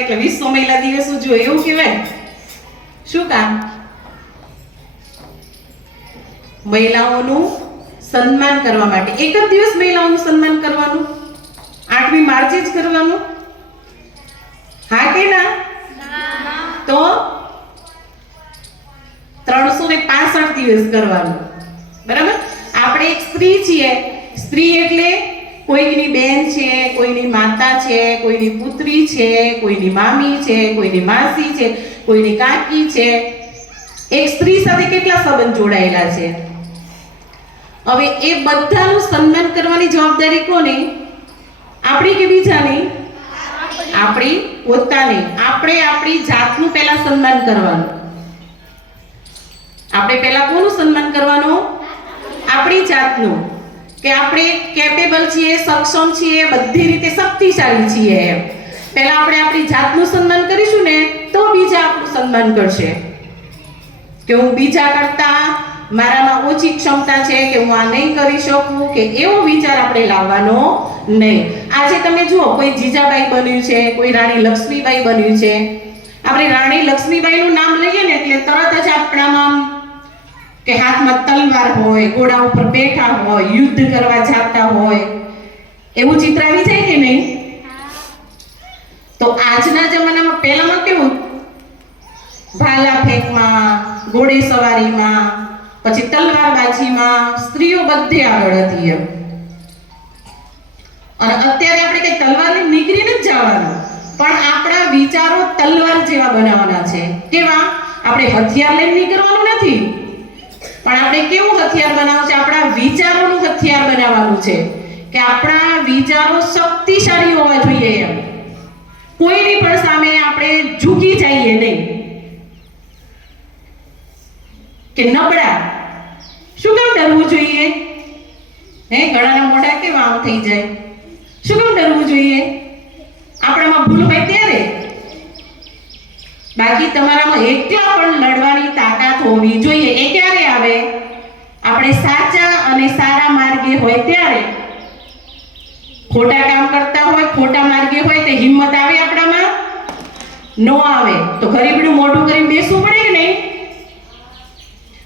એટલે વિશ્વ મહિલા દિવસ ઉજવો, એવું કહેવાય શું કામ? મહિલાઓનું સન્માન કરવા માટે. એક જ દિવસ મહિલાઓનું સન્માન કરવાનું? આઠમી માર્ચે જ કરવાનું? હા કે ના? તો ત્રણસો ને પાસઠ દિવસ કરવાનું. બરાબર? આપણે એક સ્ત્રી છીએ. સ્ત્રી એટલે કોઈકની બેન છે, કોઈની માતા છે, કોઈની પુત્રી છે, કોઈની મામી છે, કોઈની માસી છે, કોઈની કાકી છે. એક સ્ત્રી સાથે કેટલા સંબંધ જોડાયેલા છે? હવે એ બધાનું સન્માન કરવાની જવાબદારી કોની? આપણી કે બીજાની? આપણી પોતાની. આપણે આપણી જાતનું પહેલા સન્માન કરવાનું. આપણે પહેલા કોનું સન્માન કરવાનું? આપણી જાતનું. કે આપણે કેપેબલ છીએ, સક્ષમ છીએ, બધી રીતે શક્તિશાળી છીએ એમ. પહેલા આપણે આપણી જાતનું સન્માન કરીશું ને, તો બીજા આપણું સન્માન કરશે. કે હું બીજા કરતા મારામાં ઓછી ક્ષમતા છે, કે હું આ નહીં કરી શકું, કે એવો વિચાર આપણે લાવવાનો નહીં. આજે તમે જુઓ, કોઈ જીજાબાઈ બન્યું છે, કોઈ રાણી લક્ષ્મીબાઈ બન્યું છે. આપણે રાણી લક્ષ્મીબાઈનું નામ લઈએ ને, એટલે તરત જ આપણામાં કે હાથમાં તલવાર હોય, ઘોડા ઉપર બેઠા હોય, યુદ્ધ કરવા જાતા હોય, એવું ચિત્ર આવી જાય કે નહીં? તો આજના જમાનામાં પહેલામાં કેવું? ભાલા ફેંકમાં, ઘોડે સવારીમાં, પછી તલવારબાજીમાં સ્ત્રીઓ બધે આગળ હતી એમ. અને અત્યારે આપણે કઈ તલવારની નીકળીને જ જવાનું. પણ આપણા વિચારો તલવાર જેવા બનાવવાના છે. કેવા? આપણે હથિયાર લઈને નીકળવાનું નથી. પણ આપણે કેવું હથિયાર બનાવવું છે? આપણા વિચારોનું હથિયાર બનાવવાનું છે કે આપણા વિચારો શક્તિશાળી હોવા જોઈએ એમ. કોઈની પણ સામે આપણે ઝૂકી જઈએ નહીં. કે નબળા. શું કામ ડરવું જોઈએ? હે ઘણાના મોઢા કેવા આમ થઈ જાય? શું કામ ડરવું જોઈએ? આપણામાં ભૂલ હોય બાકી તમારામાં એકલા પણ લડવાની તાકાત હોવી જોઈએ. એ ક્યારે આવે? આપણે સાચા અને સારા માર્ગે હોય ત્યારે. ખોટા કામ કરતા હોય, ખોટા માર્ગે હોય તે હિંમત આવે આપણામાં? ન આવે. તો ગરીબનું મોઢું કરીને બેસવું પડે નહીં?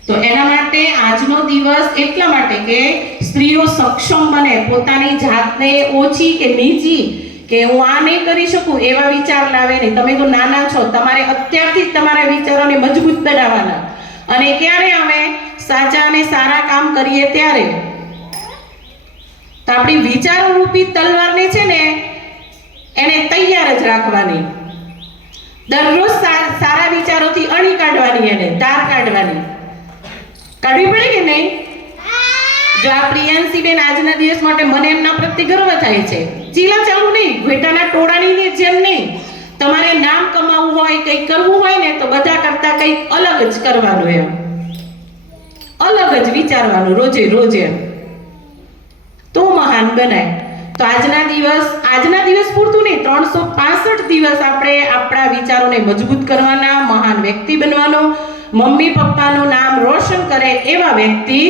તો એના માટે આજનો દિવસ એટલા માટે કે સ્ત્રીઓ સક્ષમ બને, પોતાની જાતને ઓછી કે નીચી કે હું આ નહીં કરી શકું એવા વિચાર લાવે નહીં. તમે તો નાના છો. તમારે અત્યારથી જ તમારા વિચારોને મજબૂત બનાવવાના. અને ક્યારે અમે સાચા અને સારા કામ કરીએ ત્યારે? તો આપણી વિચારો રૂપી તલવારને છે ને, એને તૈયાર જ રાખવાની. દરરોજ સારા વિચારોથી અણી કાઢવાની એને, ધાર કાઢવાની. કાઢવી પડે કે નહીં? જો આ પ્રિયાંશીબેન આજના દિવસ માટે મને એમના પ્રત્યે ગર્વ થાય છે. ચીલા ચાલુ નહીં ઘેટાના ટોળાની જેમ નહીં. તમારે નામ કમાવવું હોય કંઈક કરવું હોય ને, તો બધા કરતા કંઈક અલગ જ કરવાનું એમ. અલગ જ વિચારવાનું રોજે રોજે. તો મહાન બનાય તો આજના દિવસ આજના દિવસ પૂરતું નહીં, ત્રણસો પાસઠ દિવસ આપણે આપણા વિચારોને મજબૂત કરવાના, મહાન વ્યક્તિ બનવાનો, મમ્મી પપ્પાનું નામ રોશન કરે એવા વ્યક્તિ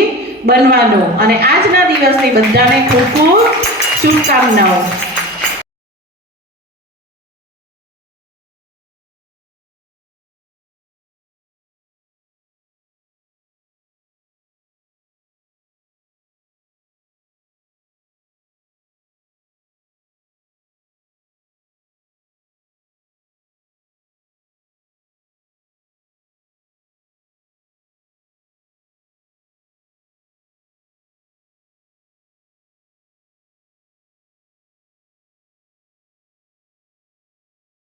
બનવાનો. અને આજના દિવસની બધાને ખૂબ ખૂબ શુભકામનાઓ